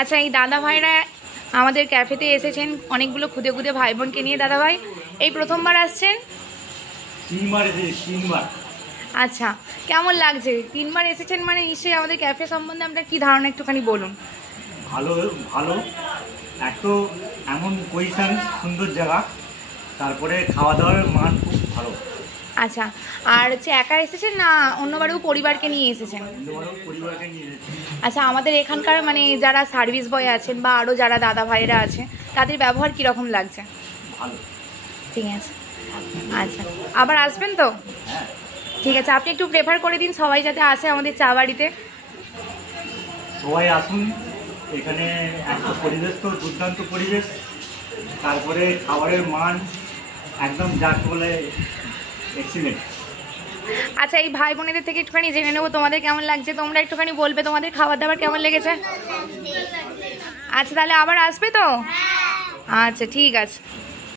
আচ্ছা, এই দাদা ভাইরা আমাদের ক্যাফেতে এসেছেন অনেকগুলো খুদে খুদে ভাই বোনকে নিয়ে। দাদা ভাই এই প্রথমবার আসছেন? তিনবার। আচ্ছা, কেমন লাগছে? 3 বার এসেছেন মানে নিশ্চয়ই আমাদের ক্যাফে সম্বন্ধে আপনার কি ধারণা একটুখানি বলুন। ভালো ভালো, এত এমন পজিশন, সুন্দর জায়গা, তারপরে খাওয়া দাওয়ার মান খুব ভালো। আচ্ছা, আর হচ্ছে একা এসেছেন না অন্যবারেও পরিবারকে নিয়ে এসেছেন? পরিবারকে নিয়ে এসেছি। আচ্ছা, আমাদের এখানকার মানে যারা সার্ভিস বয় আছেন বা আরও যারা দাদা ভাইরা আছে তাদের ব্যবহার কীরকম লাগছে? ভালো। ঠিক আছে, আচ্ছা আবার আসবেন তো? হ্যাঁ ঠিক আছে, আপনি একটু প্রেফার করে দিন সবাই যাতে আসে আমাদের চা বাড়িতে। সবাই আসুন, এখানে একটা পরিবেশ তো দুর্দান্ত পরিবেশ, তারপরে খাবারের মান একদম যাকে বলে এক্সিলেন্ট। আচ্ছা, এই ভাই বোনেদের থেকে একটুখানি জেনে নেবো তোমাদের কেমন লাগছে। তোমরা একটুখানি বলবে তোমাদের খাবার দাবার কেমন লেগেছে। আচ্ছা, তাহলে আবার আসবে তো? আচ্ছা ঠিক আছে।